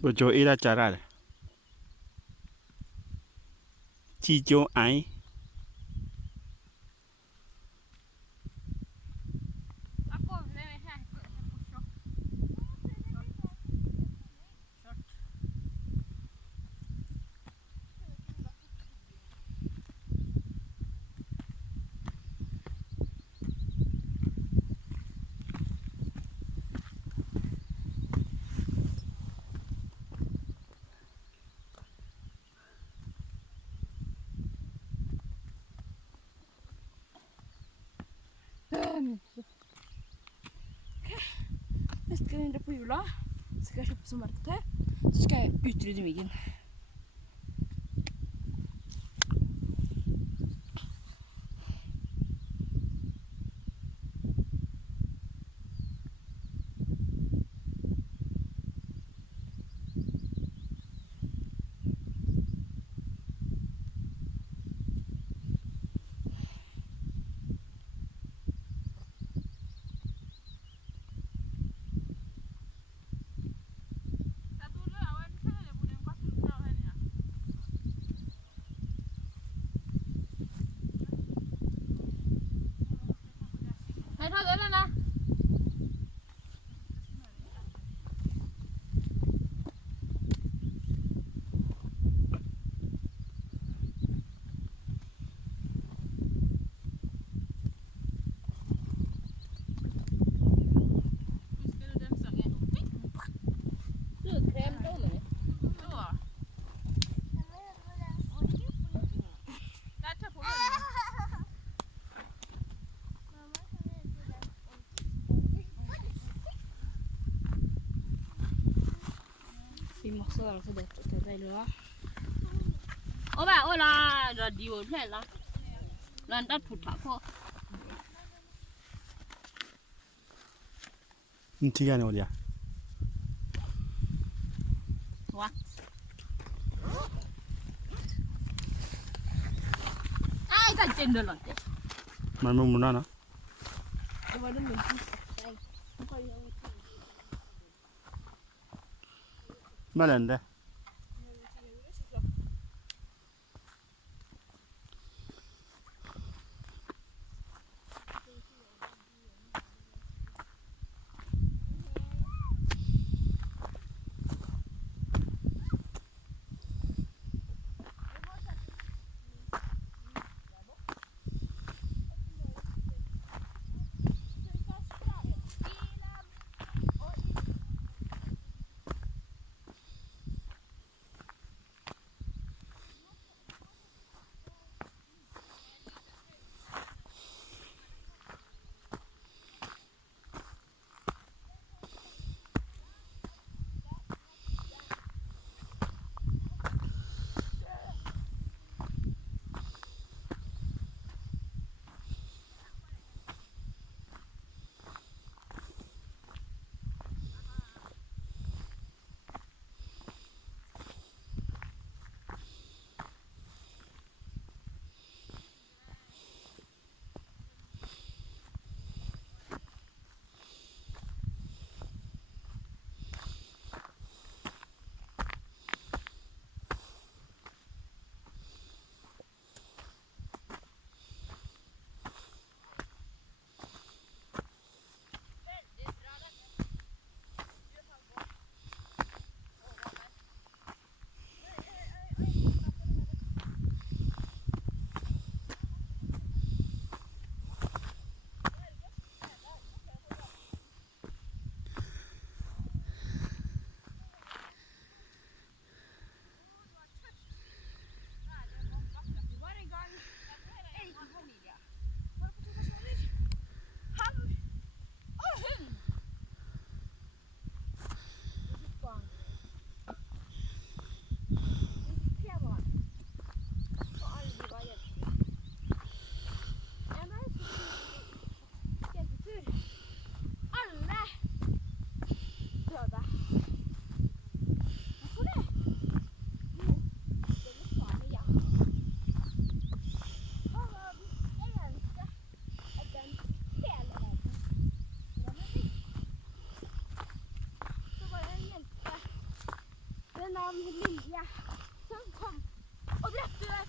Bojo ira charar. Chicho ai. Neste gang jeg drar på jula, så skal jeg kjøpe sommertøy. Så skal jeg utrydde myggen. Vi må også være for dette til Veilua. bà ơi là điều thế là đã thụt thả cô Ntiga ne olia. what ai cả trên đường lận Man mo muna na. Malende.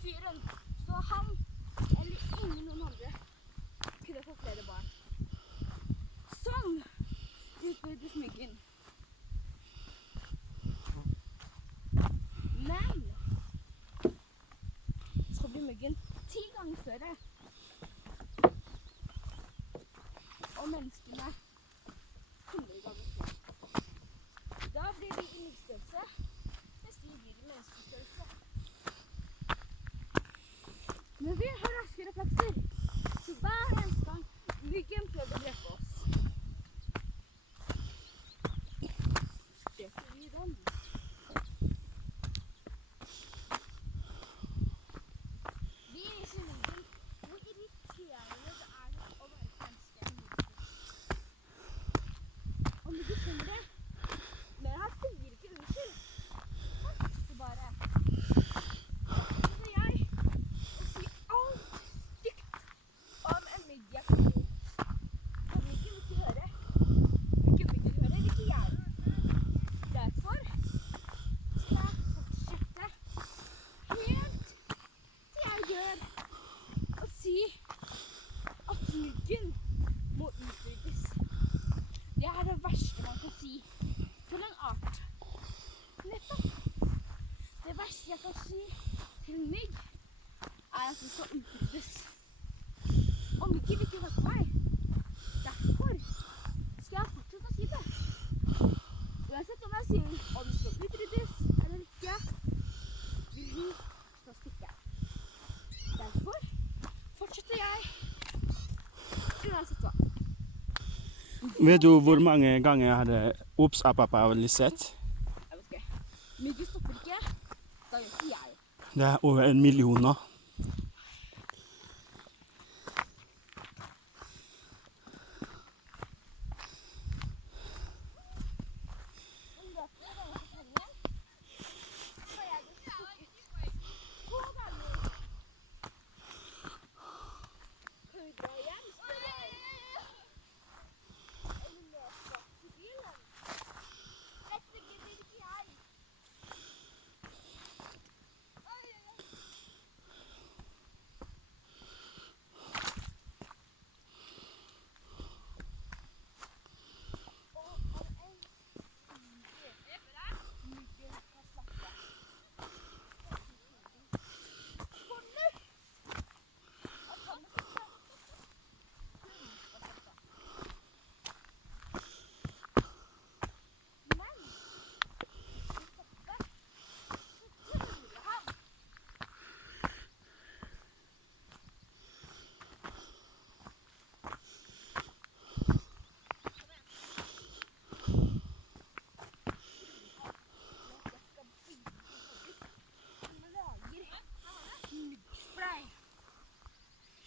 fyren. Så han, eller noen andre, kunne få flere barn. Sånn utvides myggen. Men så blir myggen 10 ganger større. Og menneskene 100 ganger større. Da blir vi i myggstørrelse, mens de blir i menneskestørrelse. Men vi har raske reflekser, så hver eneste gang myggen prøver å drepe oss. Dreper vi den. Vi viser myggen hvor irriterende det er å være et menneske. Og myggen skjønner det. Men han sier ikke unnskyld. Han sitter bare. Så jeg å si alt stygt om en mygg jeg kan si. Og myggen vil ikke høre. Ikke myggen hører, ikke jeg. Derfor skal jeg fortsette helt til jeg dør og si at myggen må utryddes. Det er det verste man kan si til en art. Nettopp. Det verste jeg kan si til mygg er at den skal utryddes. Og myggen vil ikke høre på meg. Derfor skal jeg fortsette å si det. Uansett om jeg sier om den skal utryddes eller ikke, vil hun skal stikke. Derfor fortsetter jeg uansett hva. Vet du hvor mange ganger jeg hadde Ops, apapa og Lisette? Jeg vet ikke. Myggen stopper ikke, da gjør ikke jeg. Det er over 1 million nå. Men løper jeg denne fortellingen, så har jeg blitt stukket 2 ganger. Kan vi dra hjem, spør jeg. Eller løpe til bilen. Dette gidder ikke jeg.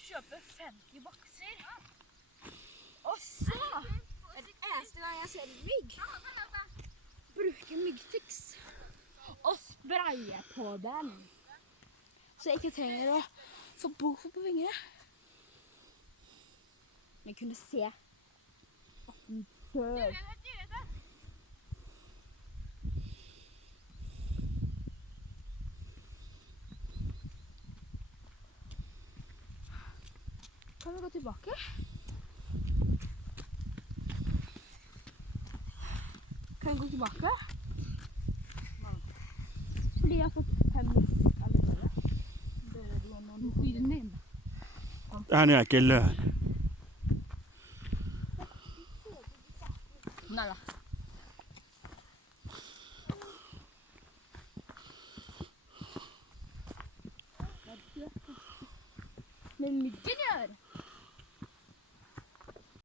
Kjøpe 50 bokser. Og så, eneste gang jeg ser en mygg, bruke myggtix og spraye på den. Så jeg ikke trenger å få bofo på vingene. Men kunne se at den dør. Kan vi gå tilbake? Kan vi gå tilbake? Fordi jeg har fått 5 minutter allerede. Hvorfor gir den inn? Det her er ikke løgn.